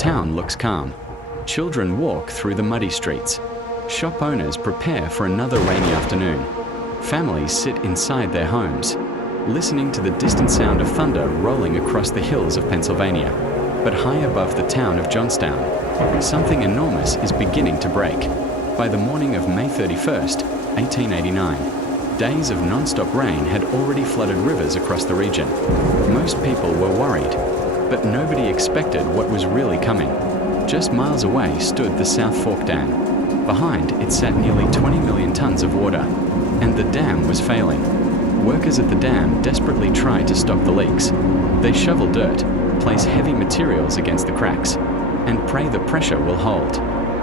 town looks calm. Children walk through the muddy streets. Shop owners prepare for another rainy afternoon. Families sit inside their homes, listening to the distant sound of thunder rolling across the hills of Pennsylvania. But high above the town of Johnstown, something enormous is beginning to break. By the morning of May 31st, 1889, days of non-stop rain had already flooded rivers across the region. Most people were worried, but nobody expected what was really coming. Just miles away stood the South Fork Dam. Behind it sat nearly 20 million tons of water, and the dam was failing. Workers at the dam desperately tried to stop the leaks. They shovel dirt, place heavy materials against the cracks, and pray the pressure will hold.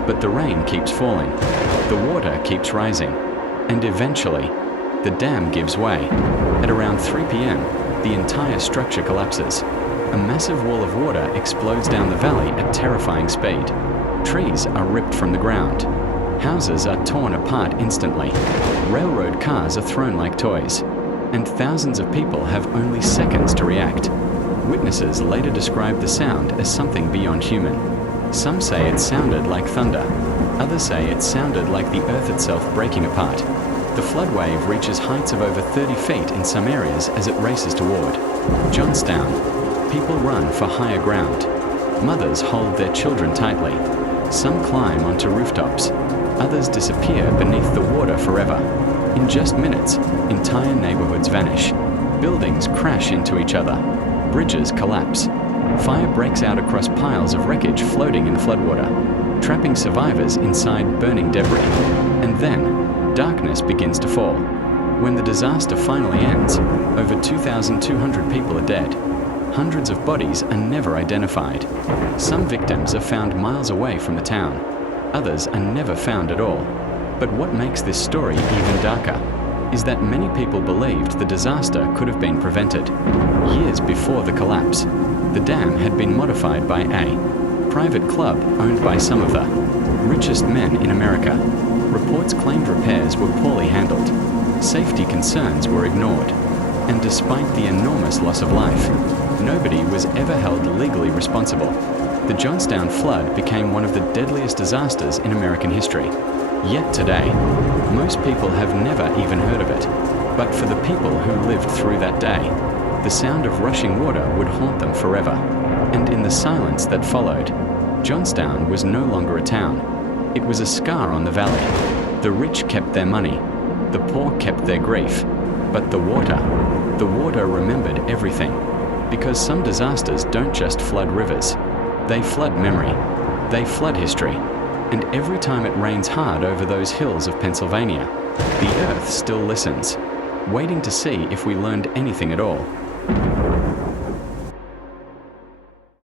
But the rain keeps falling, the water keeps rising, and eventually, the dam gives way. At around 3 p.m., the entire structure collapses. A massive wall of water explodes down the valley at terrifying speed. Trees are ripped from the ground. Houses are torn apart instantly. Railroad cars are thrown like toys. And thousands of people have only seconds to react. Witnesses later describe the sound as something beyond human. Some say it sounded like thunder. Others say it sounded like the earth itself breaking apart. The flood wave reaches heights of over 30 feet in some areas as it races toward Johnstown. People run for higher ground. Mothers hold their children tightly. Some climb onto rooftops. Others disappear beneath the water forever. In just minutes, entire neighborhoods vanish. Buildings crash into each other. Bridges collapse. Fire breaks out across piles of wreckage floating in floodwater, trapping survivors inside burning debris. And then, darkness begins to fall. When the disaster finally ends, over 2,200 people are dead. Hundreds of bodies are never identified. Some victims are found miles away from the town. Others are never found at all. But what makes this story even darker is that many people believed the disaster could have been prevented. Years before the collapse, the dam had been modified by a private club owned by some of the richest men in America. Reports claimed repairs were poorly handled. Safety concerns were ignored. And despite the enormous loss of life, nobody was ever held legally responsible. The Johnstown Flood became one of the deadliest disasters in American history. Yet today, most people have never even heard of it. But for the people who lived through that day, the sound of rushing water would haunt them forever. And in the silence that followed, Johnstown was no longer a town. It was a scar on the valley. The rich kept their money. The poor kept their grief. But the water remembered everything. Because some disasters don't just flood rivers. They flood memory. They flood history. And every time it rains hard over those hills of Pennsylvania, the earth still listens, waiting to see if we learned anything at all.